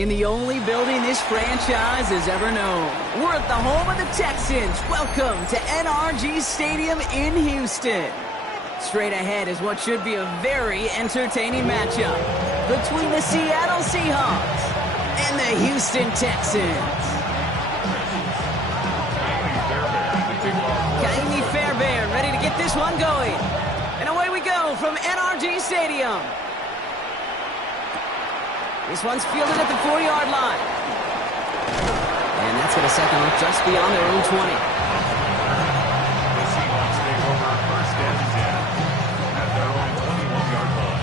in the only building this franchise has ever known. We're at the home of the Texans. Welcome to NRG Stadium in Houston. Straight ahead is what should be a very entertaining matchup between the Seattle Seahawks and the Houston Texans. Kaimi Fairbairn ready to get this one going. And away we go from NRG Stadium. This one's fielded at the 4-yard line. And that's going to set them up just beyond their own 20. The Seahawks take over first and 10 at their own 21-yard line.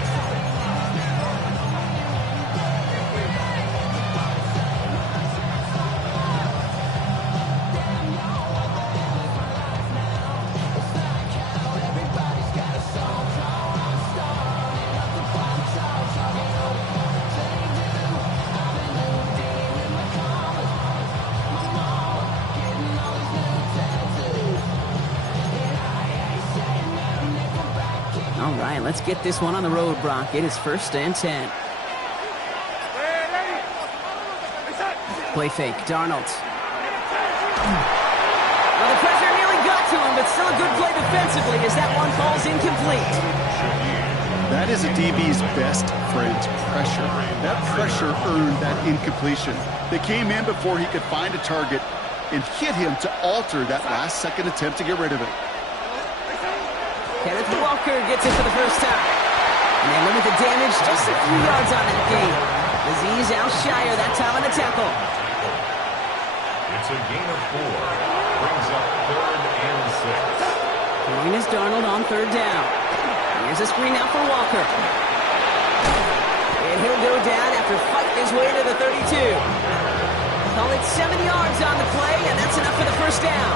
All right, let's get this one on the road, Brock. It is first and 10. Play fake, Darnold. Well, the pressure nearly got to him, but still a good play defensively as that one falls incomplete. That is a DB's best friend, pressure. That pressure earned that incompletion. They came in before he could find a target and hit him to alter that last-second attempt to get rid of it. Kenneth Walker gets it for the first time. And they limit the damage just a few yards on that game. Azeez Al-Shire that time on the tackle. It's a gain of 4. Brings up 3rd and 6. Throwing is Darnold on 3rd down. Here's a screen now for Walker. And he'll go down after fighting his way to the 32. Call it 7 yards on the play, and that's enough for the first down.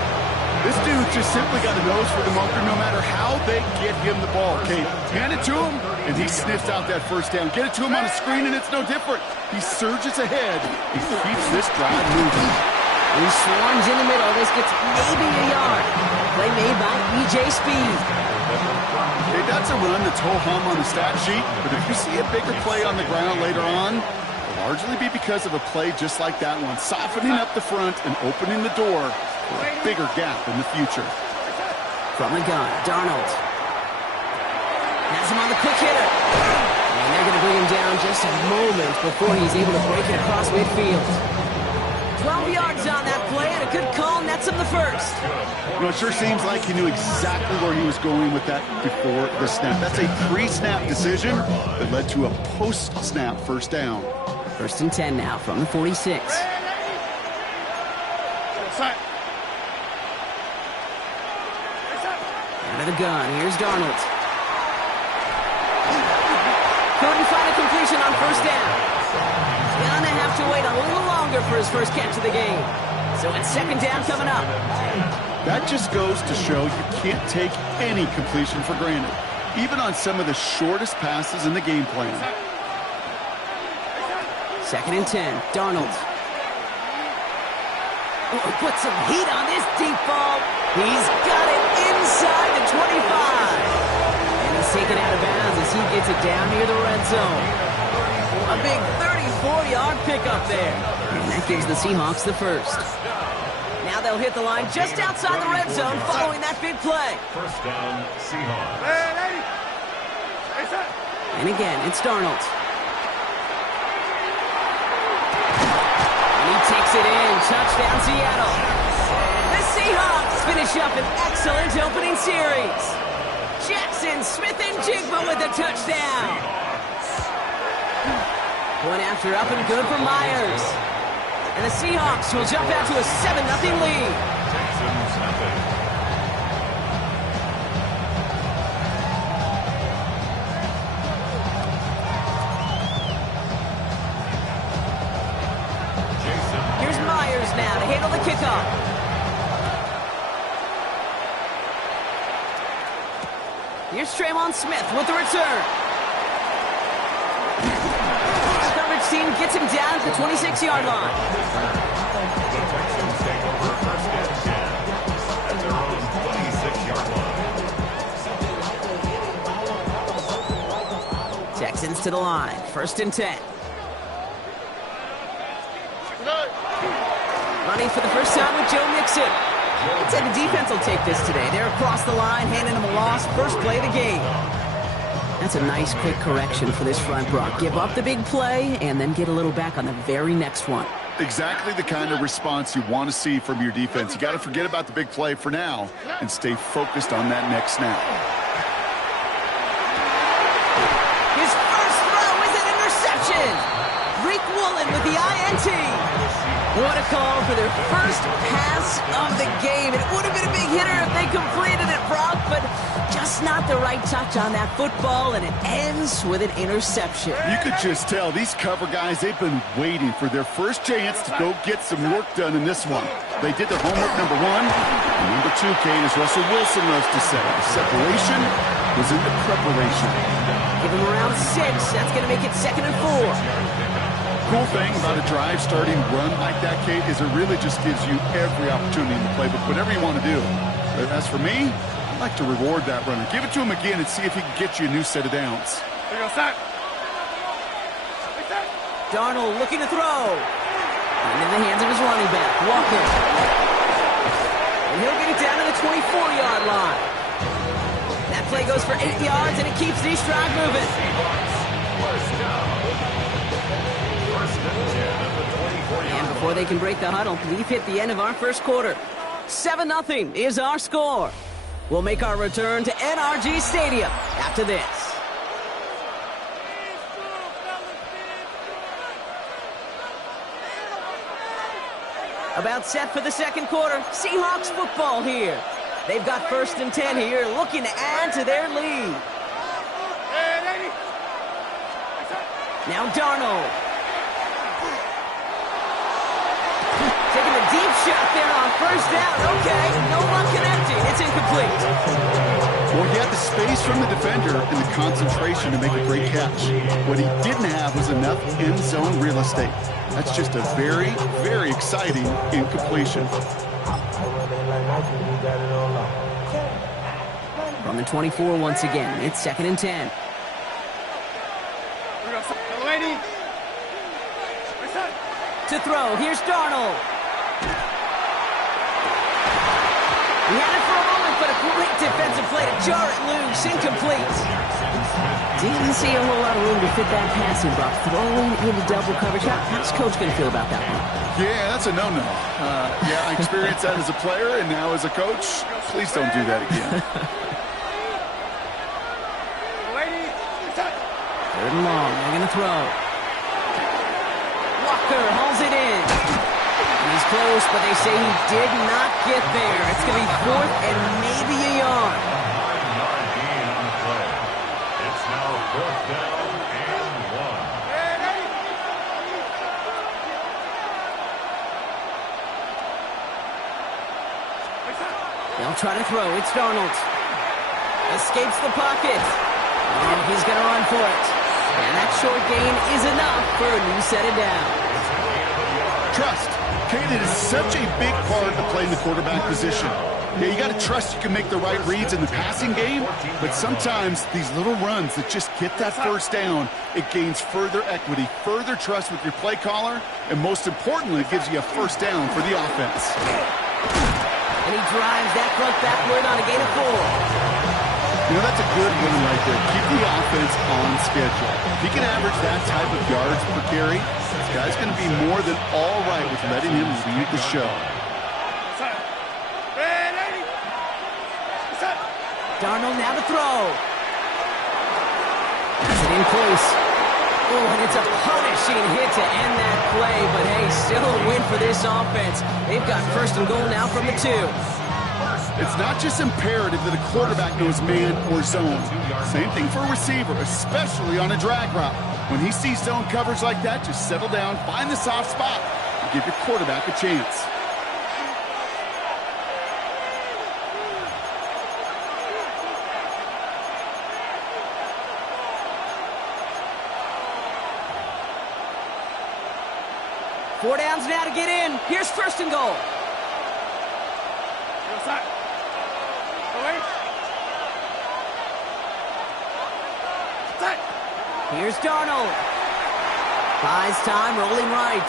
This dude just simply got a nose for the marker no matter how they get him the ball. Okay, hand it to him, and he sniffs out that first down. Get it to him on a screen, and it's no different. He surges ahead. He keeps this drive moving. He swarms in the middle. This gets maybe a yard. Play made by E.J. Speed. Okay, that's a run that's ho-hum on the stat sheet, but if you see a bigger play on the ground later on, it'll largely be because of a play just like that one, softening up the front and opening the door for a bigger gap in the future. From the gun, Darnold. Has him on the quick hitter. And they're going to bring him down just a moment before he's able to break it across midfield. 12 yards on that play, and a good call nets him the first. You know, it sure seems like he knew exactly where he was going with that before the snap. That's a pre-snap decision that led to a post-snap first down. First and 10 now from the 46. Out of the gun, here's Darnold. Couldn't find a completion on first down. He's gonna have to wait a little longer for his first catch of the game. So it's second down coming up. That just goes to show you can't take any completion for granted, even on some of the shortest passes in the game plan. Second and 10, Darnold. Oh, put some heat on this deep ball. He's got it inside the 25. And he's taken out of bounds as he gets it down near the red zone. A big 34-yard pickup there. And that gives the Seahawks the first. Now they'll hit the line just outside the red zone following that big play. First down, Seahawks. And again, it's Darnold. And he takes it in. Touchdown, Seattle. The Seahawks finish up an excellent opening series. Jackson Smith-Njigba with a touchdown. One after up and good for Myers. And the Seahawks will jump out to a 7-0 lead. Texans nothing. Here's Myers now to handle the kickoff. Here's Tremon Smith with the return. Coverage team gets him down at the 26-yard line. The Texans take over first and 10 at their own 26-yard line. Texans to the line. First and 10. Running for the first time with Joe Mixon. I'd say the defense will take this today. They're across the line, handing them a loss. First play of the game. That's a nice quick correction for this front, Brock. Give up the big play and then get a little back on the very next one. Exactly the kind of response you want to see from your defense. You got to forget about the big play for now and stay focused on that next snap. His first throw is an interception. Rick Woolen with the INT. What a call for their first pass of the game. It would have been a big hitter if they completed it, Brock, but just not the right touch on that football, and it ends with an interception. You could just tell these cover guys, they've been waiting for their first chance to go get some work done in this one. They did their homework, number one. And number two, Kane, as Russell Wilson loves to say, the separation was in the preparation. Give him around 6. That's going to make it 2nd and 4. Cool thing about a drive starting run like that, Kate, is it really just gives you every opportunity in the playbook, whatever you want to do. But as for me, I'd like to reward that runner. Give it to him again and see if he can get you a new set of downs. Darnold looking to throw. And in the hands of his running back, Walker. And he'll get it down to the 24-yard line. That play goes for 8 yards, and it keeps these drive moving. And before they can break the huddle, we've hit the end of our first quarter. 7-0 is our score. We'll make our return to NRG Stadium after this. About set for the second quarter. Seahawks football here. They've got 1st and 10 here, looking to add to their lead. Now Darnold. Taking a deep shot there on 1st down. Okay, no luck connecting. It's incomplete. Well, he had the space from the defender and the concentration to make a great catch. What he didn't have was enough end zone real estate. That's just a very, very exciting incompletion. From the 24 once again, it's 2nd and 10. To throw, here's Darnold. He had it for a moment, but a great defensive play to jar it loose. Incomplete. Didn't see a whole lot of room to fit that passing, Brock. Throwing into double coverage. How's Coach going to feel about that one? Yeah, that's a no-no. Yeah, I experienced that as a player and now as a coach. Please don't do that again. 3rd and long. They're going to throw. Walker hauls it in. He's close, but they say he did not get there. It's going to be 4th and maybe a yard. 9-yard gain on the play. It's now 4th down and 1. They'll try to throw. It's Darnold. Escapes the pocket. And he's going to run for it. And that short gain is enough for a new set of downs. Trust. Kate, it is such a big part of playing the quarterback position. Yeah, you got to trust you can make the right reads in the passing game, but sometimes these little runs that just get that 1st down, it gains further equity, further trust with your play caller, and most importantly, it gives you a 1st down for the offense. And he drives that front backward on a gain of 4. You know, that's a good one right there. Keep the offense on schedule. If he can average that type of yards per carry, this guy's going to be more than all right with letting him lead the show. Darnold now to throw. Has it in place. Oh, and it's a punishing hit to end that play, but hey, still a win for this offense. They've got 1st and goal now from the 2. It's not just imperative that a quarterback knows man or zone. Same thing for a receiver, especially on a drag route. When he sees zone coverage like that, just settle down, find the soft spot, and give your quarterback a chance. Four downs now to get in. Here's 1st and goal. Here's Darnold. Buys time, rolling right.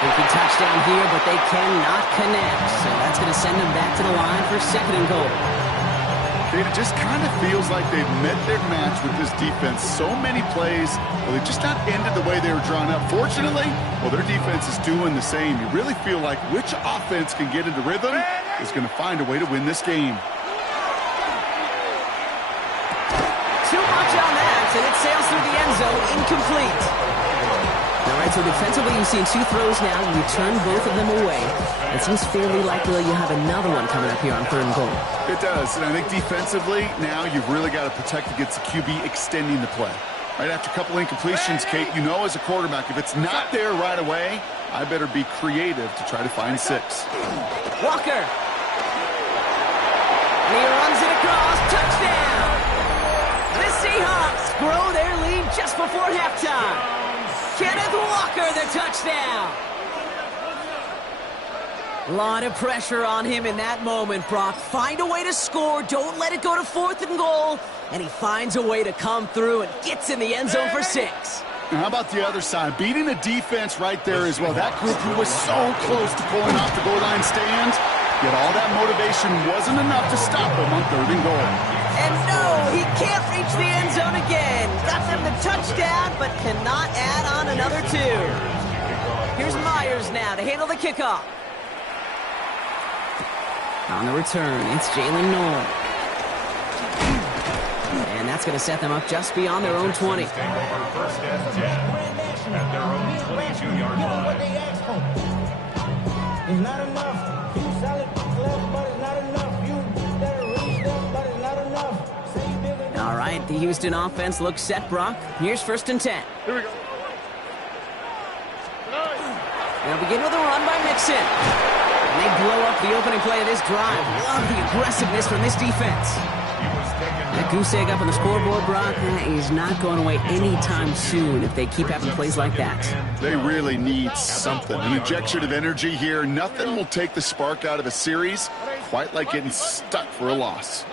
Big touchdown here, but they cannot connect. So that's going to send them back to the line for 2nd and goal. It just kind of feels like they've met their match with this defense. So many plays, well, they've just not ended the way they were drawn up. Fortunately, well, their defense is doing the same. You really feel like which offense can get into rhythm is going to find a way to win this game. Too much on that, and it sails through the end zone, incomplete. All right, so defensively, you've seen 2 throws now. You turn both of them away. It seems fairly likely you have another one coming up here on 3rd and goal. It does, and I think defensively, now you've really got to protect against the QB extending the play. Right after a couple incompletions, Kate, you know as a quarterback, if it's not there right away, I better be creative to try to find 6. Walker. And he runs it across. Touchdown. The Seahawks grow their lead just before halftime. Kenneth Walker, the touchdown. A lot of pressure on him in that moment, Brock. Find a way to score. Don't let it go to 4th and goal. And he finds a way to come through and gets in the end zone for 6. Now, how about the other side? Beating a defense right there as well. That group who was so close to pulling off the goal line stand, yet all that motivation wasn't enough to stop him on 3rd and goal. And no, he can't reach the end zone again. Got them the touchdown, but cannot add on another 2. Here's Myers now to handle the kickoff. On the return, it's Jalen Noel. And that's going to set them up just beyond their own 20. Take over 1st and 10 at their own 22-yard line. It's not enough. You solid left, but it's not enough. You better reach left, but it's not enough. Say big enough. All right, the Houston offense looks set, Brock. Here's 1st and 10. Here we go. They'll begin with a run by Mixon. And they blow up the opening play of this drive. Love the aggressiveness from this defense. That goose egg up on the scoreboard, Brock, is not going away anytime soon if they keep having plays like that. They really need something. An injection of energy here. Nothing will take the spark out of a series quite like getting stuck for a loss.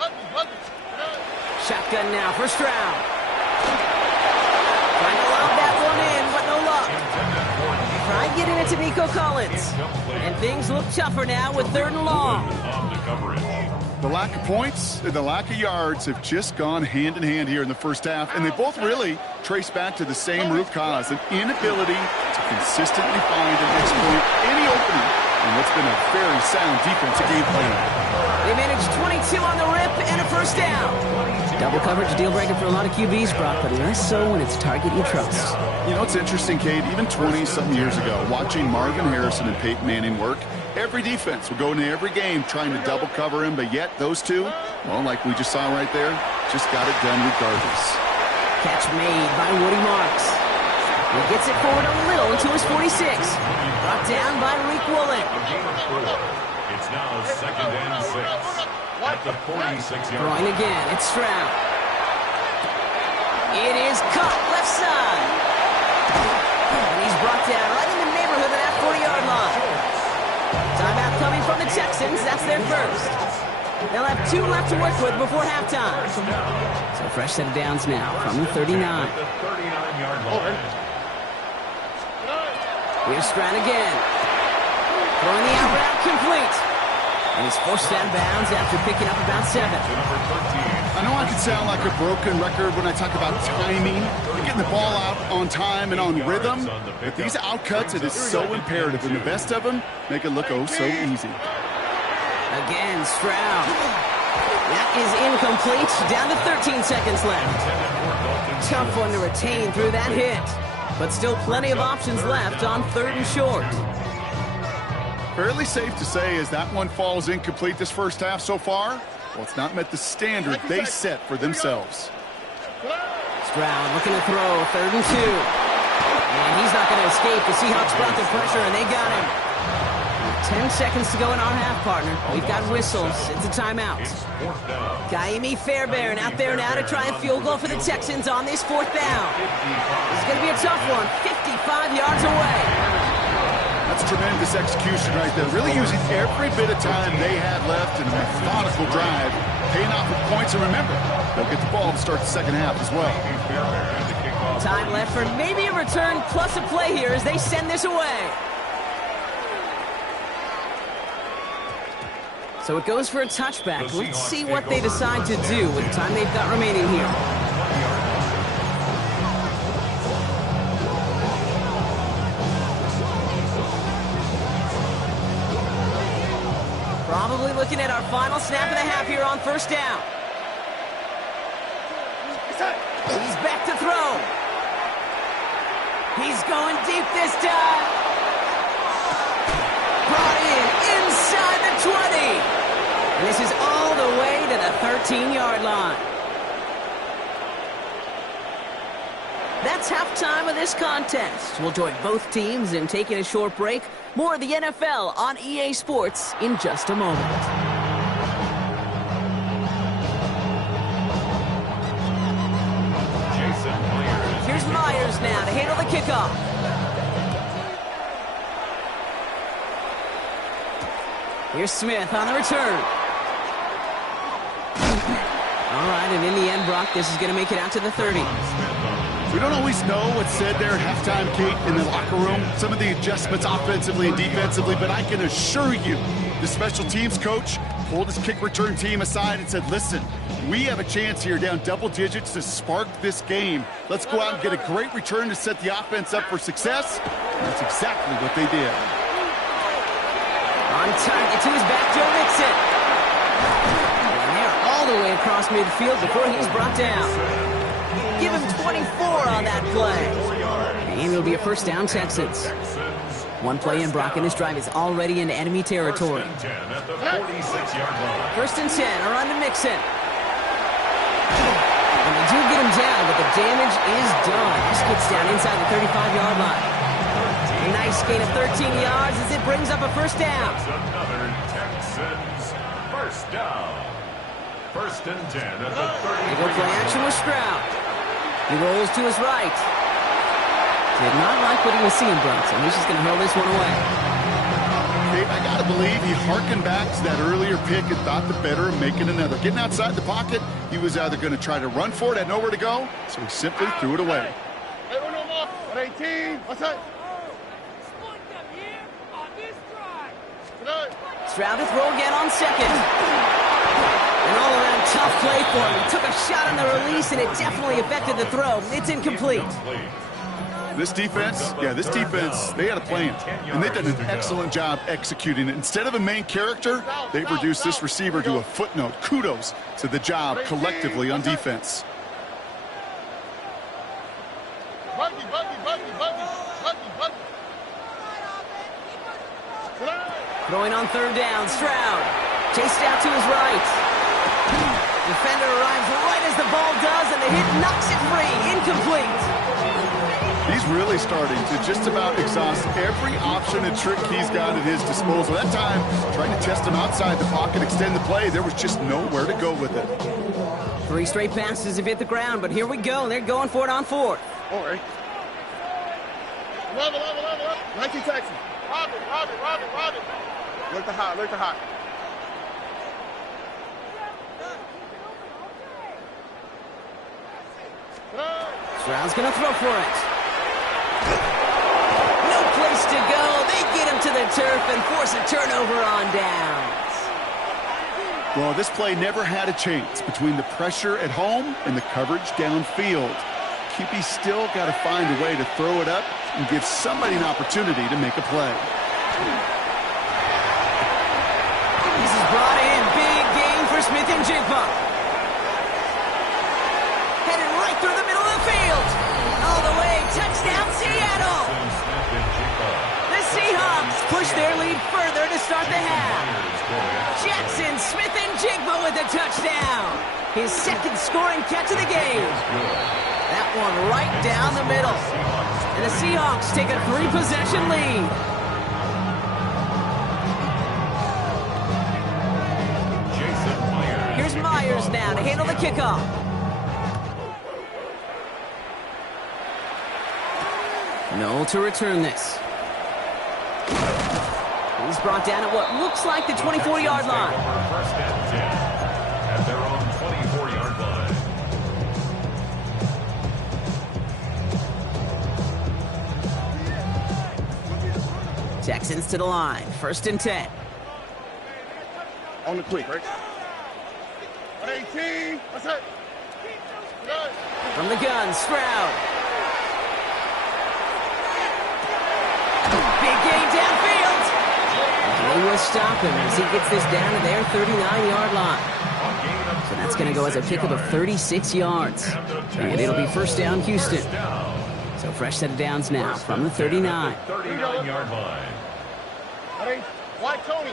Shotgun now, 1st round. Trying to lob that one in, but no luck. Try getting it to Nico Collins. And things look tougher now with 3rd and long. The lack of points and the lack of yards have just gone hand in hand here in the 1st half, and they both really trace back to the same root cause, an inability to consistently find and exploit any opening in what's been a very sound defensive game plan. They managed 22 on the rip and a 1st down. Double coverage deal breaker for a lot of QBs, Brock, but less so when it's a target you trust. You know, it's interesting, Kate, even 20-something years ago, watching Marvin Harrison and Peyton Manning work, every defense would go into every game trying to double cover him, but yet those two, well, like we just saw right there, just got it done regardless. Catch made by Woody Marks. He gets it forward a little to his 46. Brought down by Reek Woolen. It's now 2nd and 6 at the 46-yard line. Throwing again, it's Stroud. It is caught left side. And he's brought down right in the neighborhood of that 40-yard line. Timeout coming from the Texans. That's their 1st. They'll have 2 left to work with before halftime. So fresh set of downs now from the 39. At the 39-yard line. Here's Stroud again. Throwing the out route complete. And he's forced out of bounds after picking up about 7. I know I can sound like a broken record when I talk about timing and getting the ball out on time and on rhythm, but these outcuts, it is so imperative, and the best of them make it look oh so easy. Again, Stroud. That is incomplete. Down to 13 seconds left. Tough one to retain through that hit. But still plenty of options left on 3rd and short. Fairly safe to say as that one falls incomplete this 1st half so far, well, it's not met the standard they set for themselves. Stroud looking to throw, 3rd and 2. And he's not going to escape. The Seahawks brought the pressure, and they got him. 10 seconds to go in our half, partner. We've got whistles. It's a timeout. Kaimi Fairbairn out there now to try a field goal for the Texans on this 4th down. This is going to be a tough one. 55 yards away. That's tremendous execution right there. Really using every bit of time they had left in a methodical drive. Paying off with points. And remember, they'll get the ball to start the 2nd half as well. Time left for maybe a return plus a play here as they send this away. So it goes for a touchback. Let's see what they decide to do with the time they've got remaining here. Probably looking at our final snap and a half here on first down. He's back to throw. He's going deep this time. Brought in inside the 20. And this is all the way to the 13-yard line. That's halftime of this contest. We'll join both teams in taking a short break. More of the NFL on EA Sports in just a moment. Here's Myers now to handle the kickoff. Here's Smith on the return. All right, and in the end, Brock, this is going to make it out to the 30. We don't always know what's said there at halftime, Kate, in the locker room. Some of the adjustments offensively and defensively, but I can assure you the special teams coach pulled his kick return team aside and said, listen, we have a chance here down double digits to spark this game. Let's go out and get a great return to set the offense up for success. And that's exactly what they did. On target to his back, Joe Mixon. And they're all the way across midfield before he's brought down. Give him 24 on that play. And it'll be a first down, Texans. One play in, Brock, and this drive is already into enemy territory. First and 10, a run to Mixon. And they do get him down, but the damage is done. This gets down inside the 35-yard line. Nice gain of 13 yards as it brings up a first down. Another Texans first down. First and 10 at the 30. They go play action with Stroud. He rolls to his right. Did not like what he was seeing, Brunson. He's just going to hurl this one away. Dave, I got to believe he harkened back to that earlier pick and thought the better of making another. Getting outside the pocket, he was either going to try to run for it, had nowhere to go, so he simply threw it away. 18, what's that? Stroud to throw again on second. An all-around tough play for him. He took a shot on the release, and it definitely affected the throw. It's incomplete. This defense, they had a plan, and they've done an excellent job executing it. Instead of a main character, they've reduced this receiver to a footnote. Kudos to the job collectively on defense. Throwing on third down, Stroud. Chased out to his right. Defender arrives right as the ball does, and the hit knocks it free. Incomplete. He's really starting to just about exhaust every option and trick he's got at his disposal. That time, trying to test him outside the pocket, extend the play, there was just nowhere to go with it. 3 straight passes have hit the ground, but here we go. They're going for it on fourth. All right. Love it. 19 Texans. Rob it. Look to hot. Stroud's going to throw for it. No place to go. They get him to the turf and force a turnover on downs. Well, this play never had a chance between the pressure at home and the coverage downfield. QB still got to find a way to throw it up and give somebody an opportunity to make a play. This is brought in. Big gain for Smith and Jigba. Headed right through the middle of the field. All the way. Touchdown, Seattle. The Seahawks push their lead further to start the half. Jackson Smith and Jigba with a touchdown. His second scoring catch of the game. That one right down the middle. And the Seahawks take a 3-possession lead. Here's Myers now to handle the kickoff. No to return this. He's brought down at what looks like the 24-yard line. First and 10 at their own 24-yard line. Texans to the line. First and 10. On the quick, right? 118. That's it. Good. From the gun, Stroud. Big gain downfield. They will stop him as he gets this down to their 39-yard line. So that's going to go as a pickup of 36 yards. And it'll be first down, Houston. So fresh set of downs now from the 39. 39-yard line. Why Tony?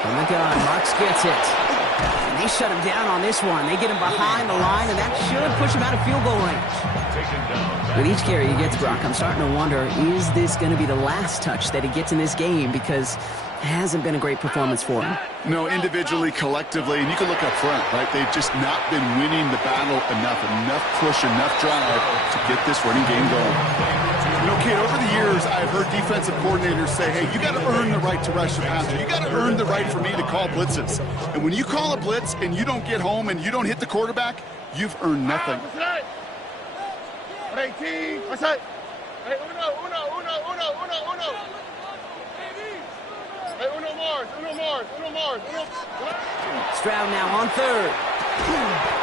From the gun, Marks gets it. And they shut him down on this one. They get him behind the line, and that should push him out of field goal range. With each carry he gets, Brock, I'm starting to wonder, is this going to be the last touch that he gets in this game? Because it hasn't been a great performance for him. No, individually, collectively, and you can look up front, right? They've just not been winning the battle enough push, enough drive to get this running game going. You know, Kate, over the years, I've heard defensive coordinators say, hey, you got to earn the right to rush the passer. You got to earn the right for me to call blitzes. And when you call a blitz and you don't get home and you don't hit the quarterback, you've earned nothing. 118. What's that? Hey, uno. Hey, uno Mars. Stroud now on third.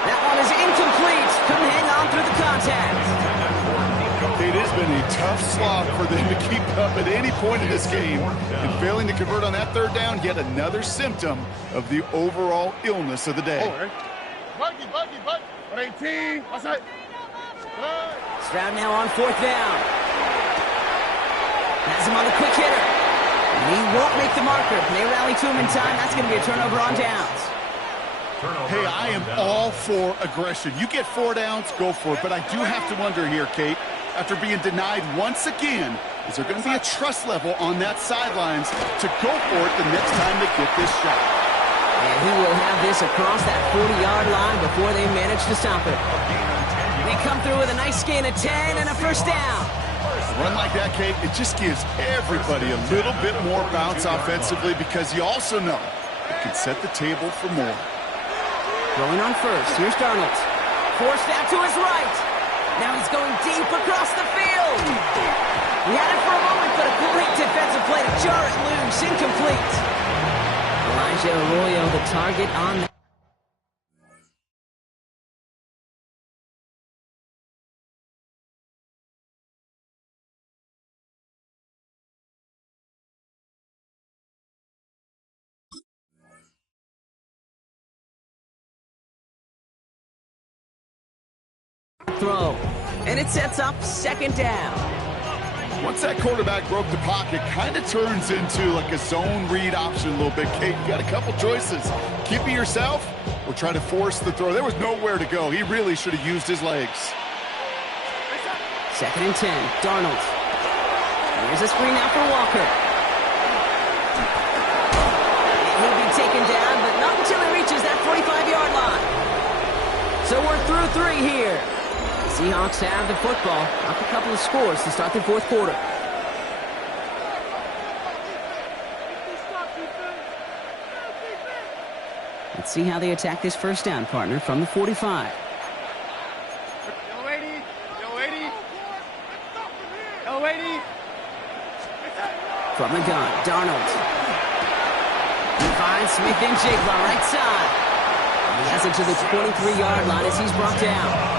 That one is incomplete. Couldn't hang on through the contact. It has been a tough slog for them to keep up at any point in this game. And failing to convert on that third down, yet another symptom of the overall illness of the day. Buggy. 118. What's that? Stroud now on fourth down. Has him on the quick hitter. And he won't make the marker. They rally to him in time. That's going to be a turnover on downs. Hey, I am all for aggression. You get 4 downs, go for it. But I do have to wonder here, Kate, after being denied once again, is there going to be a trust level on that sidelines to go for it the next time they get this shot? And he will have this across that 40-yard line before they manage to stop it. They come through with a nice gain of 10 and a first down. A run like that, Kate, it just gives everybody a little bit more bounce offensively because you also know it can set the table for more. Going on first, here's Darnold. Forced out to his right. Now he's going deep across the field. He had it for a moment, but a great defensive play to jar it loose. Incomplete. Elijah Arroyo, the target on that. Throw, and it sets up second down. Once that quarterback broke the pocket, kind of turns into like a zone read option a little bit. Kate, you got a couple choices. Keep it yourself or try to force the throw. There was nowhere to go. He really should have used his legs. Second and 10, Darnold. Here's a screen out for Walker. He'll be taken down, but not until he reaches that 45-yard line. So we're through 3 here. The Seahawks have the football. Up a couple of scores to start the fourth quarter. Let's see how they attack this first down, partner, from the 45. From the gun, Darnold. He finds Smith and Jigba right side. He has it to the 23-yard line as he's brought down.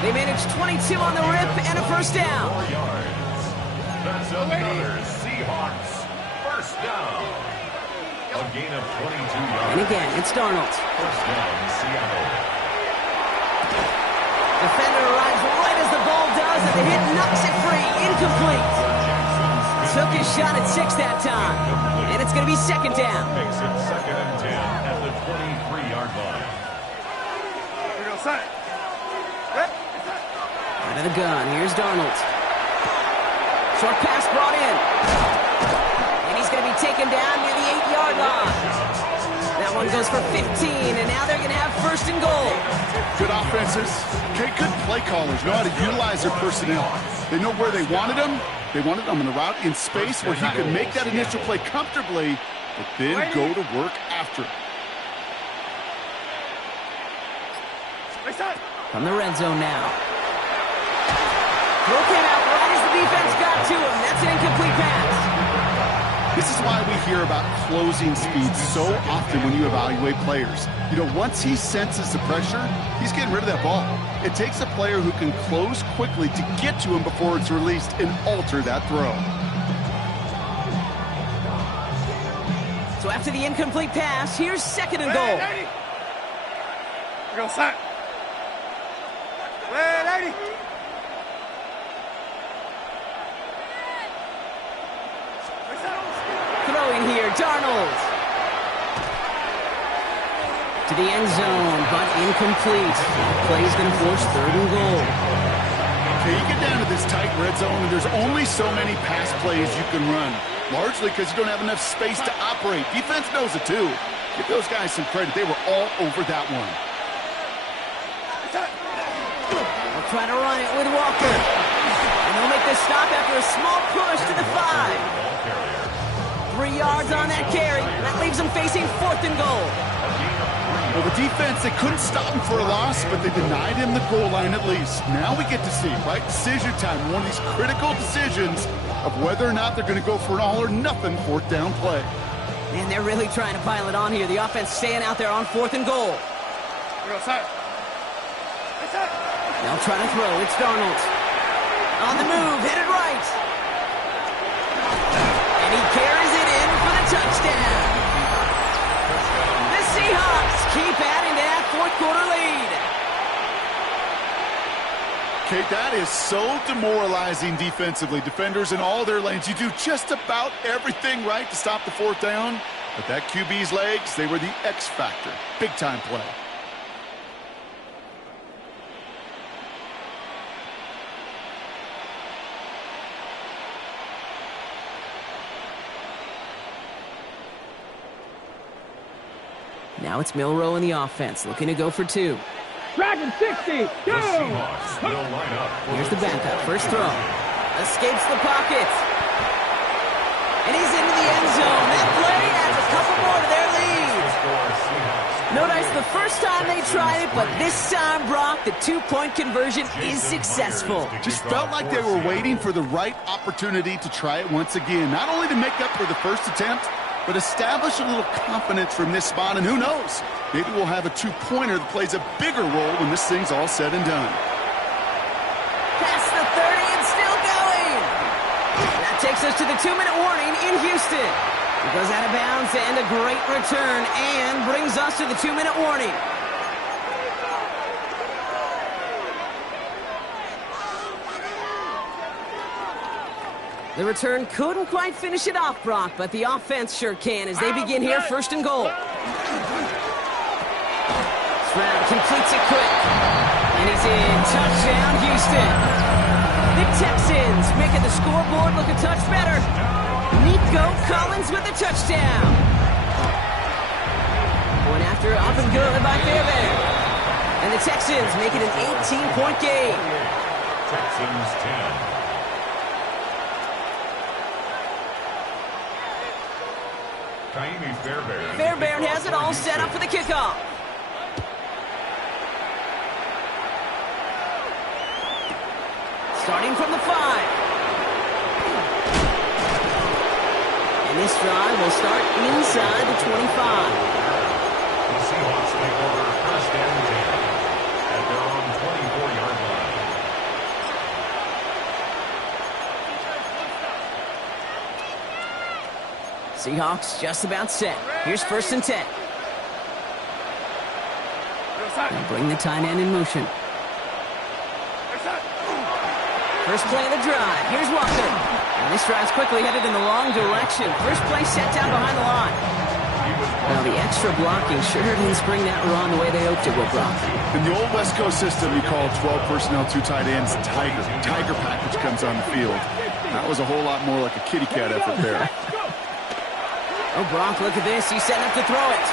They manage 22 on the rip and a first down. 4 yards. That's another Seahawks first down. A gain of 22 yards. And again, it's Darnold. First down, Seattle. Defender arrives right as the ball does, and the hit knocks it free. Incomplete. Took his shot at 6 that time. And it's going to be second down. Makes it second and 10 at the 23-yard line. Out of the gun, here's Darnold. Short pass brought in. And he's going to be taken down near the 8-yard line. That one goes for 15, and now they're going to have first and goal. Good offenses. Okay, good play callers know how to utilize their personnel. They know where they wanted them. They wanted them in a route in space where he could make that initial play comfortably, but then go to work after it. From the red zone now. Throw came out right as the defense got to him. That's an incomplete pass. This is why we hear about closing speed so often when you evaluate players. You know, once he senses the pressure, he's getting rid of that ball. It takes a player who can close quickly to get to him before it's released and alter that throw. So after the incomplete pass, here's second and goal. Go sack. Lady. Throwing here, Darnold. To the end zone, but incomplete. Play's going to force third and goal. Okay, you get down to this tight red zone, and there's only so many pass plays you can run, largely because you don't have enough space to operate. Defense knows it, too. Give those guys some credit. They were all over that one. They'll try to run it with Walker. And they'll make the stop after a small push to the 5. 3 yards on that carry. That leaves them facing fourth and goal. Well, the defense, they couldn't stop him for a loss, but they denied him the goal line at least. Now we get to see, right, decision time, one of these critical decisions of whether or not they're going to go for an all-or-nothing fourth down play. Man, they're really trying to pile it on here. The offense staying out there on fourth and goal. They'll try to throw. It's Darnold. On the move, headed right. And he carries it in for the touchdown. The Seahawks keep adding to that fourth quarter lead. Okay, that is so demoralizing defensively. Defenders in all their lanes. You do just about everything right to stop the fourth down. But that QB's legs, they were the X factor. Big-time play. Now it's Milroe in the offense, looking to go for 2. Dragon 60, go! Here's the backup, first throw. Escapes the pocket. And he's into the end zone. That play adds a couple more to their lead. Notice the first time they tried it, but this time, Brock, the 2-point conversion is successful. Just felt like they were waiting for the right opportunity to try it once again. Not only to make up for the first attempt, but establish a little confidence from this spot, and who knows? Maybe we'll have a 2-pointer that plays a bigger role when this thing's all said and done. Past the 30 and still going. That takes us to the 2-minute warning in Houston. It goes out of bounds to end a great return and brings us to the 2-minute warning. The return couldn't quite finish it off, Brock, but the offense sure can as they begin here, first and goal. Stroud completes it quick. And he's in. Touchdown, Houston. The Texans making the scoreboard look a touch better. Nico Collins with the touchdown. Going after up and good by Fairbairn. And the Texans make it an 18-point game. Texans 10. Fairbairn has it all set up for the kickoff. Starting from the 5. And this drive will start inside the 25. The Seahawks take over first down 10 at their own 24-yard line. Seahawks just about set. Here's first and 10. They'll bring the tight end in motion. First play of the drive. Here's Walker. And this drive's quickly headed in the wrong direction. First play set down behind the line. Now the extra blocking sure didn't spring that run the way they hoped it would, Brock. In the old West Coast system, you call 12 personnel, 2 tight ends, Tiger. Tiger package comes on the field. That was a whole lot more like a kitty cat effort there. Oh, Brock, look at this. He's setting up to throw it.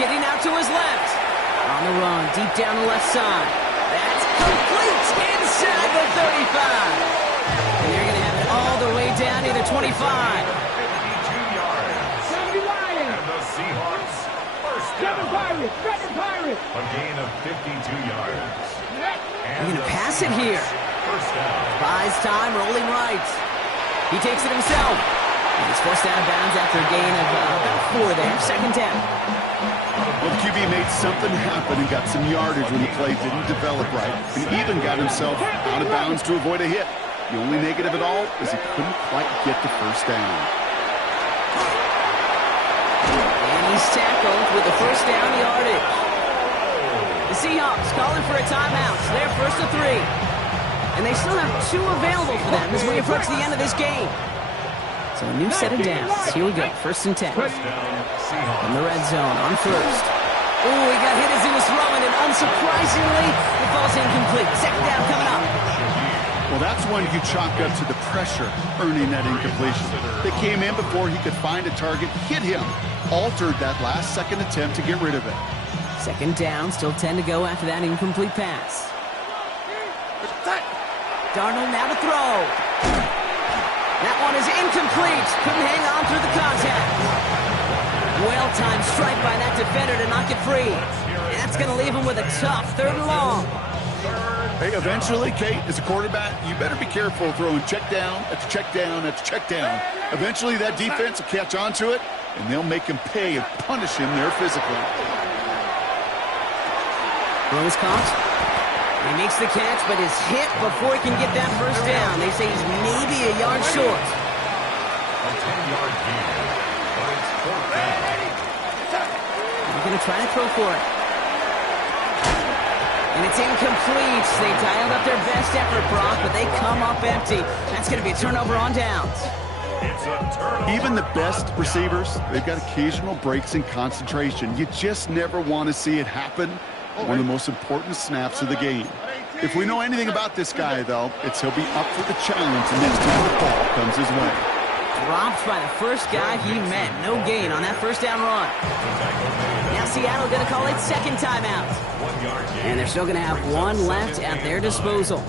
Getting out to his left. On the run, deep down the left side. That's complete inside the 35. And they're going to have it all the way down near the 25. 52 yards. And the Seahawks first down. A gain of 52 yards. They're going to pass it here. First down. Buys time, rolling right. He takes it himself. And it's forced out of bounds after a gain of about 4 there. Second down. Well, the QB made something happen and got some yardage when the play didn't develop right, and even got himself out of bounds to avoid a hit. The only negative at all is he couldn't quite get the first down. And he's tackled with the first down yardage. The Seahawks calling for a timeout. So they're first to 3. And they still have 2 available for them as we approach the end of this game. So a new set of downs. Here we go. First and 10. In the red zone on first. Oh, he got hit as he was throwing, and unsurprisingly, it falls incomplete. Second down coming up. Well, that's one you chalk up to the pressure earning that incompletion. They came in before he could find a target, hit him, altered that last-second attempt to get rid of it. Second down, still 10 to go after that incomplete pass. Darnold now to throw. That one is incomplete. Couldn't hang on through the contact. Well-timed strike by that defender to knock it free. And that's going to leave him with a tough 3rd and long. Hey, eventually, Kate, as a quarterback, you better be careful throwing check down after check down after check down. Eventually, that defense will catch on to it, and they'll make him pay and punish him there physically. Throw is caught. He makes the catch, but is hit before he can get that first down. They say he's maybe a yard short. A 10-yard gain. But it's 4th down. They're going to try to throw for it. And it's incomplete. They dialed up their best effort, Brock, but they come up empty. That's going to be a turnover on downs. It's a turnover. Even the best receivers, they've got occasional breaks in concentration. You just never want to see it happen on one of the most important snaps of the game. If we know anything about this guy, though, it's he'll be up for the challenge the next time the ball comes his way. Dropped by the first guy he met. No gain on that first down run. Now Seattle going to call it second timeout. 1-yard gain. And they're still going to have 1 left at their disposal.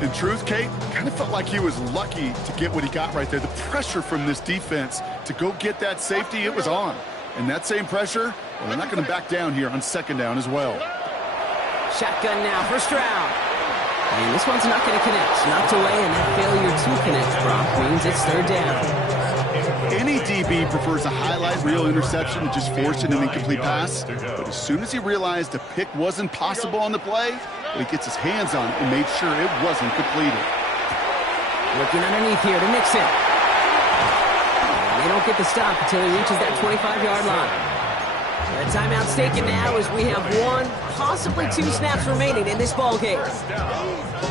In truth, Kate, kind of felt like he was lucky to get what he got right there. The pressure from this defense to go get that safety, it was on. And that same pressure, well, they're not going to back down here on second down as well. Shotgun now, first round. And this one's not going to connect. Knocked away, and that failure to connect, Brock, means it's 3rd down. Any DB prefers a highlight reel interception to just forcing an incomplete pass. But as soon as he realized a pick wasn't possible on the play, well, he gets his hands on it and made sure it wasn't completed. Looking underneath here to Nixon. And they don't get the stop until he reaches that 25-yard line. The timeout's taken now as we have 1, possibly 2 snaps remaining in this ballgame.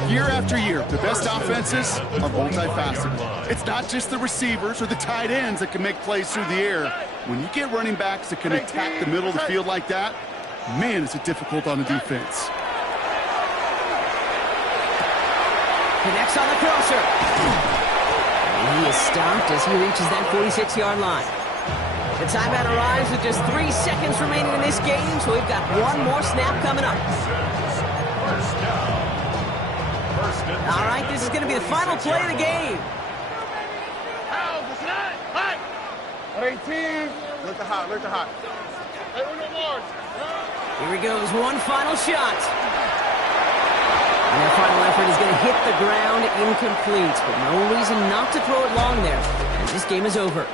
Year after year, the best offenses are multifaceted. It's not just the receivers or the tight ends that can make plays through the air. When you get running backs that can attack the middle of the field like that, man, is it difficult on the defense. Connects on the crosser. And he is stopped as he reaches that 46-yard line. The timeout arrives with just 3 seconds remaining in this game, so we've got 1 more snap coming up. First down. All right, this is going to be the final play of the game. At 18. Look the hot, look the hot. Hey, we're no more. Here he goes, 1 final shot. And their final effort is going to hit the ground incomplete, but no reason not to throw it long there. And this game is over.